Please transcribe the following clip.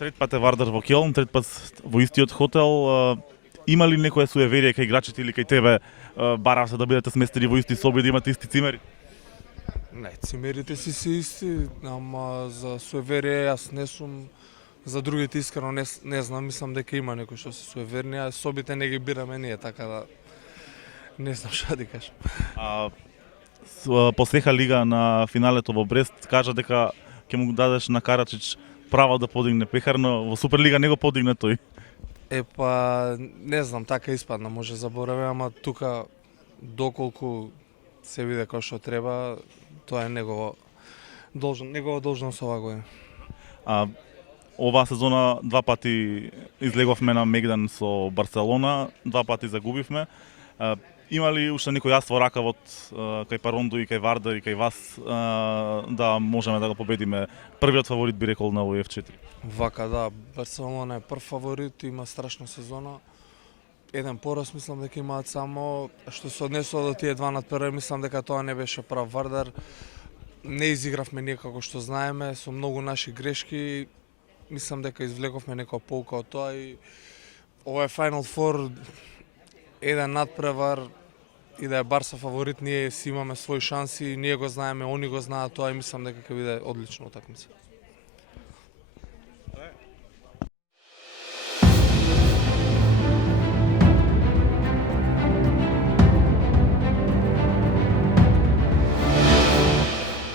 Трет пат е Вардар во Келн, трет пат во истиот хотел. Има ли некое суеверие кај играчите или кај тебе, бара се да бидете сместени во исти соби, да имате исти цимери? Не, цимерите си исти, ама за суеверие јас не сум. За другите искрено не знам, мислам дека има некои што се суеверни, а собите не ги бираме ние, така да не знам што да кажам. По Сеха лига на финалето во Брест кажа дека ќе му дадеш на Карачич право да подигне пехар, но во Суперлига не го подигне тој. Епа, не знам, така испадна, може забораве, ама тука доколку се виде кој што треба, тоа е негова должност ова година. А, оваа сезона два пати излеговме на Мегдан со Барселона, два пати загубивме. Има ли уште некој јас во ракавот кај Парондо и кај Вардар и кај вас да можеме да го победиме? Првиот фаворит би рекол на УЕФ 4. Вака да, Барселона е прв фаворит, има страшна сезона. Еден пораз мислам дека имаат само, што се однесува до тие два надпревари, мислам дека тоа не беше прав. Вардар не изигравме ние како што знаеме, со многу наши грешки. Мислам дека извлековме некоја полка од тоа и ова е Final Four, еден надпревар и да е Барса фаворит, ние си имаме своји шанси, ние го знаеме, они го знаат тоа и мислам дека ќе биде одлична утакмица.